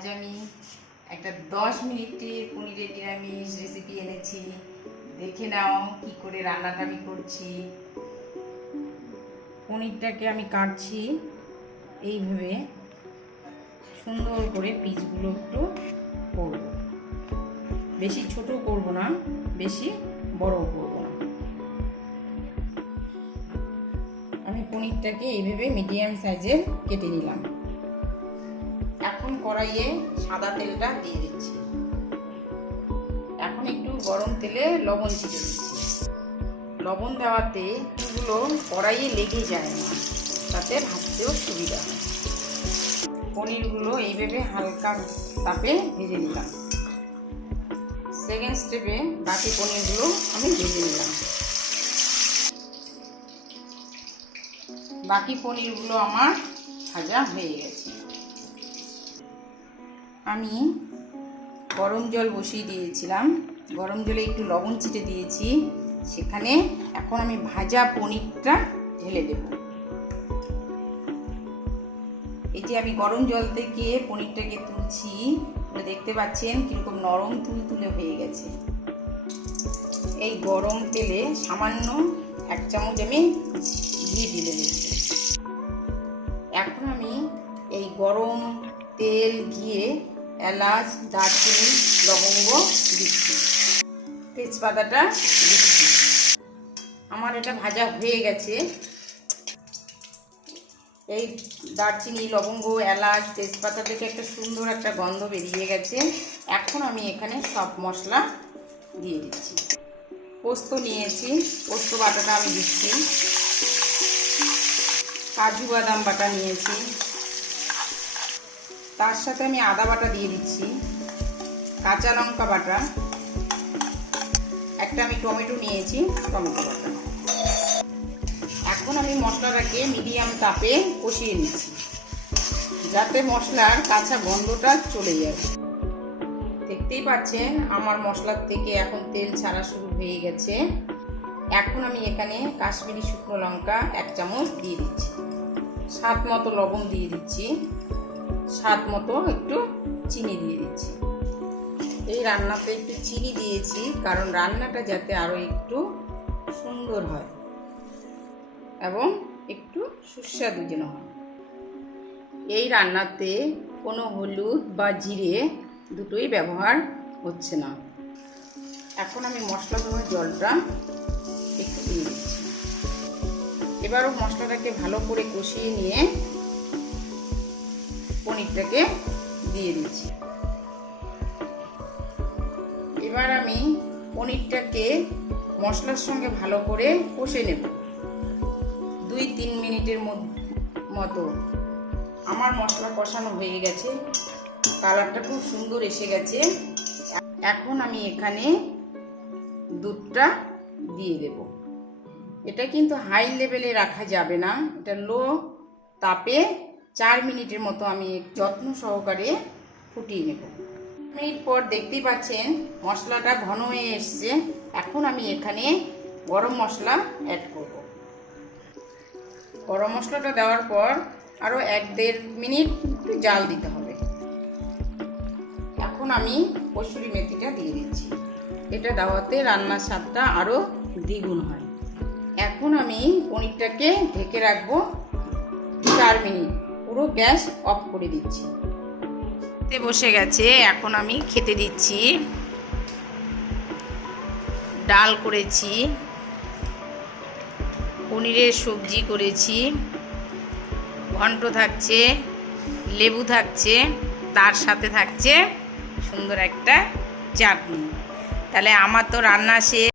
আজ আমি একটা দশ মিনিটের পনিরের নিরামিষ রেসিপি এনেছি। দেখে নাও কি করে রান্নাটা আমি করছি। পনিরটাকে আমি কাটছি এইভাবে। সুন্দর করে পিসগুলো একটু করব। বেশি ছোট করব না, বেশি বড় করব না। আমি পনিরটাকে এইভাবে মিডিয়াম সাইজের কেটে নিলাম। কড়াইয়ে সাদা তেলটা দিয়ে দিচ্ছি। এখন একটু গরম তেলে লবণ ছিটে দিচ্ছি। লবণ দেওয়াতে এগুলো কড়াইয়ে লেগে যায় না, তাতে ভাজতেও সুবিধা হয়। পনিরগুলো এইভাবে হালকা তাপে ভেজে নিলাম। সেকেন্ড স্টেপে বাকি পনিরগুলো আমি ভেজে নিলাম। বাকি পনিরগুলো আমার ভাজা হয়ে গেছে। আমি গরম জল বসিয়ে দিয়েছিলাম। গরম জলে একটু লবণ ছিটে দিয়েছি। সেখানে এখন আমি ভাজা পনিরটা ঢেলে দেব। এই যে আমি গরম জল থেকে পনিরটাকে তুলছি দেখতে পাচ্ছেন কীরকম নরম তুলতুলে হয়ে গেছে। এই গরম তেলে সামান্য এক চামচ আমি ঘি দিলে এখন আমি এই গরম তেল ঘিয়ে এলাচ, দারচিনি, লবঙ্গ দিচ্ছি তেজপাতাটা দিচ্ছি আমার এটা ভাজা হয়ে গেছে। এই দারচিনি, লবঙ্গ, এলাচ, তেজপাতা থেকে একটা সুন্দর একটা গন্ধ বেরিয়ে গেছে। এখন আমি এখানে সব মশলা দিয়ে দিচ্ছি। পোস্ত নিয়েছি। পোস্ত বাটাটা আমি দিচ্ছি। কাজু বাদাম বাটা নিয়েছি। তার সাথে আমি আদা বাটা দিয়ে দিচ্ছি, কাঁচা লঙ্কা বাটা। একটা আমি টমেটো নিয়েছি, টমেটো বাটা। এখন আমি মশলাটাকে মিডিয়াম তাপে কষিয়ে নিচ্ছি, যাতে মশলার কাঁচা গন্ধটা চলে যায়। দেখতেই পাচ্ছেন, আমার মশলার থেকে এখন তেল ছাড়া শুরু হয়ে গেছে। এখন আমি এখানে কাশ্মীরি শুকনো লঙ্কা এক চামচ দিয়ে দিচ্ছি। স্বাদ মতো লবণ দিয়ে দিচ্ছি। স্বাদ মতো একটু চিনি দিয়ে দিচ্ছি। এই রান্নাতে একটু চিনি দিয়েছি, কারণ রান্নাটা যাতে আরও একটু সুন্দর হয় এবং একটু সুস্বাদু যেন হয়। এই রান্নাতে কোনো হলুদ বা জিরে দুটোই ব্যবহার হচ্ছে না। এখন আমি মশলা ধোয়ার জলটা একটু দিয়ে দিচ্ছি। এবারও মশলাটাকে ভালো করে কষিয়ে নিয়ে পনিরটাকে দিয়ে দিচ্ছি। এবার আমি পনিরটাকে মশলার সঙ্গে ভালো করে কষে নেব। দুই তিন মিনিটের মতো আমার মশলা কষানো হয়ে গেছে। কালারটা খুব সুন্দর এসে গেছে। এখন আমি এখানে দুধটা দিয়ে দেব। এটা কিন্তু হাই লেভেলে রাখা যাবে না। এটা লো তাপে চার মিনিটের মতো আমি যত্ন সহকারে ফুটিয়ে নেব। মিনিট পর দেখতেই পাচ্ছেন মশলাটা ঘন হয়ে এসছে। এখন আমি এখানে গরম মশলা অ্যাড করব। গরম মশলাটা দেওয়ার পর আরও এক দেড় মিনিট একটু জাল দিতে হবে। এখন আমি কসুরি মেথিটা দিয়ে দিচ্ছি। এটা দেওয়াতে রান্নার স্বাদটা আরও দ্বিগুণ হয়। এখন আমি পনিরটাকে ঢেকে রাখব চার মিনিট। পুরো গ্যাস অফ করে দিচ্ছি। বসে গেছে, এখন আমি খেতে দিচ্ছি। ডাল করেছি, পনিরের সবজি করেছি, ঘন্ট থাকছে, লেবু থাকছে, তার সাথে থাকছে সুন্দর একটা চাটনি। তাহলে আমার তো রান্না শেষ।